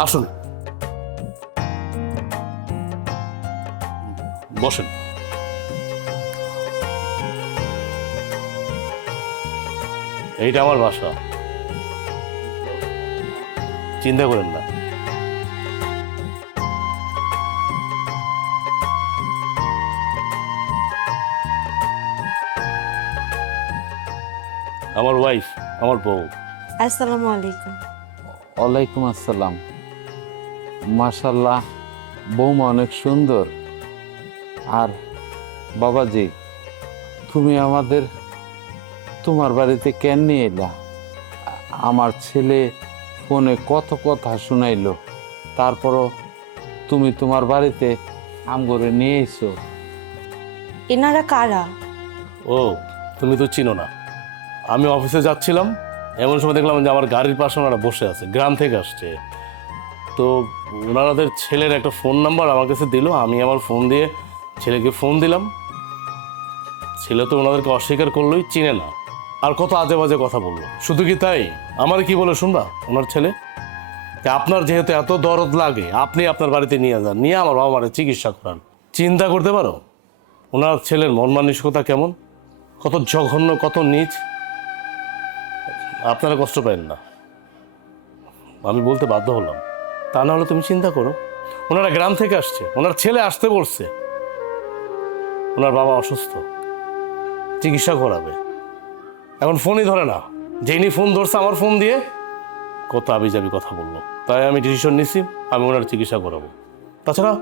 আসুন, বসেন। এইটা আমার বাসা, চিন্তা করেন না। আমার ওয়াইফ, আমার বউ। আসসালামু আলাইকুম। ওয়ালাইকুম আসসালাম। মাশাল্লাহ, বৌমা অনেক সুন্দর। আর বাবাজি, তুমি আমাদের তোমার বাড়িতে কেন নিয়ে এলা? আমার ছেলে ফোনে কত কথা শুনাইলো, তারপরও তুমি তোমার বাড়িতে আমগরে নিয়ে এসো। এনারা কারা? ও, তুমি তো চিনো না। আমি অফিসে যাচ্ছিলাম, এমন সময় দেখলাম যে আমার গাড়ির পাশে ওনারা বসে আছে, গ্রাম থেকে আসছে। তো ওনাদের ছেলের একটা ফোন নাম্বার আমার কাছে দিল, আমি আমার ফোন দিয়ে ছেলেকে ফোন দিলাম। ছেলে তো ওনাদেরকে অস্বীকার করলোই, চিনে না। আর কত আজে বাজে কথা বললো। শুধু কি তাই, আমার কি বলে শুনবা ওনার ছেলে? যে আপনার যেহেতু এত দরদ লাগে, আপনি আপনার বাড়িতে নিয়ে যান, নিয়ে আমার বাবা মারে চিকিৎসা করান। চিন্তা করতে পারো ওনার ছেলের মন মানসিকতা কেমন, কত জঘন্য, কত নীচ। আপনারা কষ্ট পাবেন না, আমি বলতে বাধ্য হলাম। তা না হলে তুমি চিন্তা করো, ওনারা গ্রাম থেকে আসছে, ওনার ছেলে আসতে বলছে, ওনার বাবা অসুস্থ, চিকিৎসা করাবে। এখন ফোনই ধরে না, যিনি ফোন ধরছে আমার ফোন দিয়ে কত আবিজাবি কথা বললো। তাই আমি ডিসিশন নিছি, আমি ওনার চিকিৎসা করাবো। তাছাড়া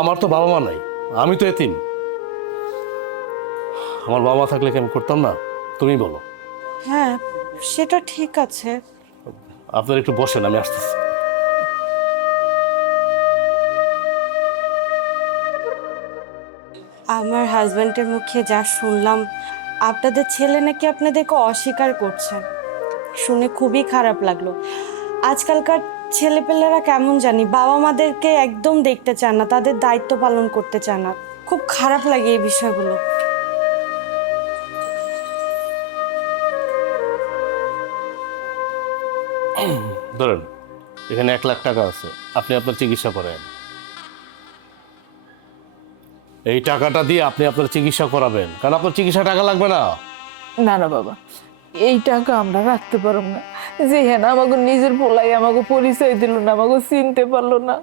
আমার তো বাবা মা নাই, আমি তো এতিম। আমার বাবা মা থাকলে কি আমি করতাম না? তুমি বলো। হ্যাঁ, সেটা ঠিক আছে। আপনারা একটু বসেন, আমি আসতেছি। আমার হাজব্যান্ডের মুখে যা শুনলাম, আপনাদের ছেলে নাকি আপনাদেরকে অস্বীকার করছে, শুনে খুবই খারাপ লাগলো। আজকালকার ছেলেপেলেরা কেমন জানি, বাবা মাদেরকে একদম দেখতে চান না, তাদের দায়িত্ব পালন করতে চান না। খুব খারাপ লাগে এই বিষয়গুলো। ধরেন, এখানে 1,00,000 টাকা আছে, আপনি আপনার চিকিৎসা করেন। এই টাকাটা দিয়ে আপনি আপনার চিকিৎসা করাবেন, কারণ আপনার চিকিৎসা টাকা লাগবে না। না না বাবা, এই টাকা আমরা রাখতে পারব না। যে হ্যাঁ আমাকে নিজের পোলাই আমাকে পরিচয় দিল না, আমাকে চিনতে পারলো না,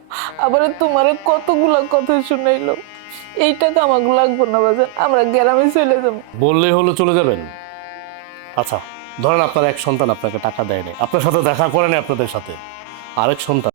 আবার তোমার কতগুলা কথা শুনাইলো। এই টাকা আমাকে লাগবে না বাজার, আমরা গ্রামে চলে যাবো। বললেই হলো চলে যাবেন? আচ্ছা, ধরেন আপনার এক সন্তান আপনাকে টাকা দেয় নাই, আপনার সাথে দেখা করেনি, আপনাদের সাথে আরেক সন্তান